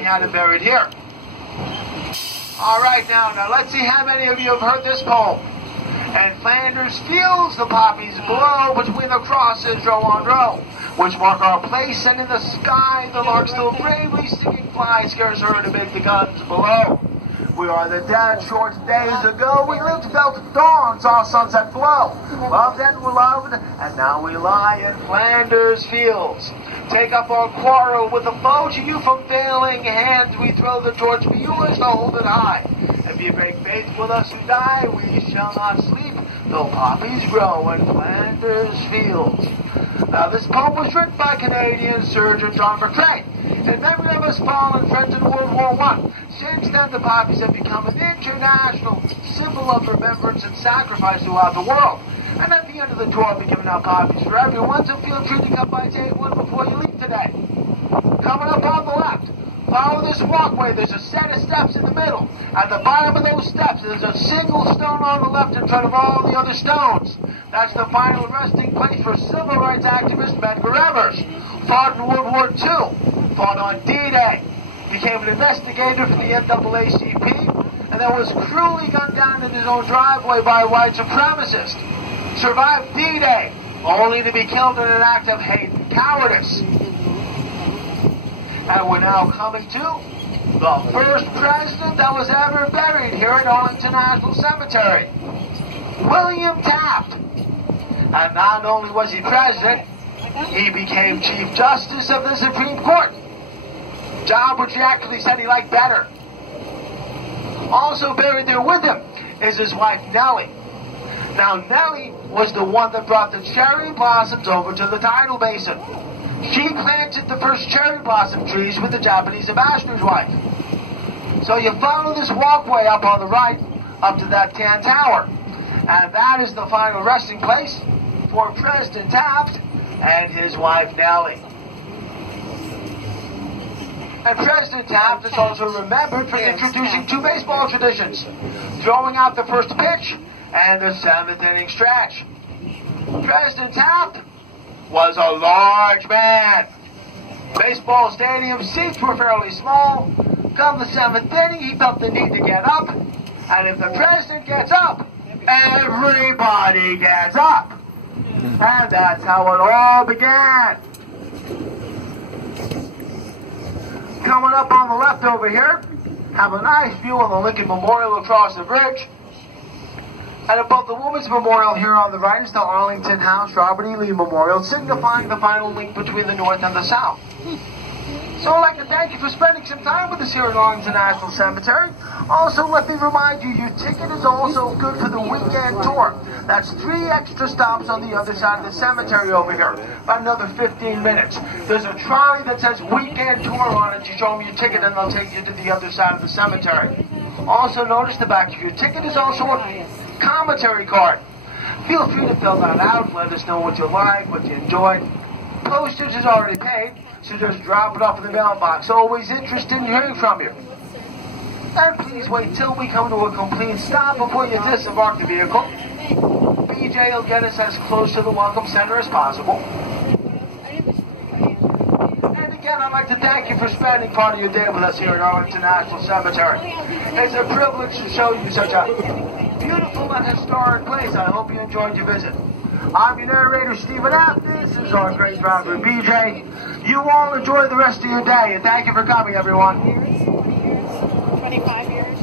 he had it buried here. All right, now let's see how many of you have heard this poem. And Flanders fields the poppies blow between the crosses row on row, which mark our place, and in the sky the lark still bravely singing flies, scarce heard amid the guns below. We are the dead, short days ago, we lived, felt dawn, saw sunset flow, loved and were loved, and now we lie in Flanders fields. Take up our quarrel with the foe, to you from failing hands we throw the torch, for yours to hold it high. If you break faith with us who die, we shall not sleep, though poppies grow in Flanders fields. Now, this poem was written by Canadian surgeon John McCrae in memory of his fallen friends in World War I. Since then, the poppies have become an international symbol of remembrance and sacrifice throughout the world. And at the end of the tour, I'll be giving out poppies for everyone, so feel free to come by and take one before you leave today. Coming up on the left, follow this walkway. There's a set of steps in the middle. At the bottom of those steps, there's a single stone on the left in front of all the other stones. That's the final resting place for civil rights activist Medgar Evers. Fought in World War II, fought on D-Day, became an investigator for the NAACP, and then was cruelly gunned down in his own driveway by a white supremacist. Survived D-Day, only to be killed in an act of hate and cowardice. And we're now coming to the first president that was ever buried here at Arlington National Cemetery, William Taft. And not only was he president, he became Chief Justice of the Supreme Court, job which he actually said he liked better. Also buried there with him is his wife Nellie. Now Nellie was the one that brought the cherry blossoms over to the tidal basin. She planted the first cherry blossom trees with the Japanese ambassador's wife. So you follow this walkway up on the right, up to that tan tower. And that is the final resting place for President Taft and his wife Nellie. And President Taft is also remembered for introducing two baseball traditions, throwing out the first pitch and the seventh inning stretch. President Taft was a large man. Baseball stadium seats were fairly small. Come the seventh inning, he felt the need to get up. And if the president gets up, everybody gets up. And that's how it all began. Coming up on the left over here, have a nice view of the Lincoln Memorial across the bridge. And above the Women's Memorial here on the right is the Arlington House Robert E. Lee Memorial, signifying the final link between the North and the South. So I'd like to thank you for spending some time with us here at Arlington National Cemetery. Also, let me remind you, your ticket is also good for the weekend tour. That's 3 extra stops on the other side of the cemetery over here, about another 15 minutes. There's a trolley that says weekend tour on it. You show them your ticket and they'll take you to the other side of the cemetery. Also, notice the back of your ticket is also a commentary card. Feel free to fill that out. Let us know what you like, what you enjoyed. Postage is already paid, so just drop it off in the mailbox. Always interested in hearing from you. And please wait till we come to a complete stop before you disembark the vehicle. BJ will get us as close to the Welcome Center as possible. And again, I'd like to thank you for spending part of your day with us here at Arlington National Cemetery. It's a privilege to show you such a beautiful and historic place. I hope you enjoyed your visit. I'm your narrator, Stephen F. This is our great driver, BJ. You all enjoy the rest of your day, and thank you for coming, everyone. 25 years.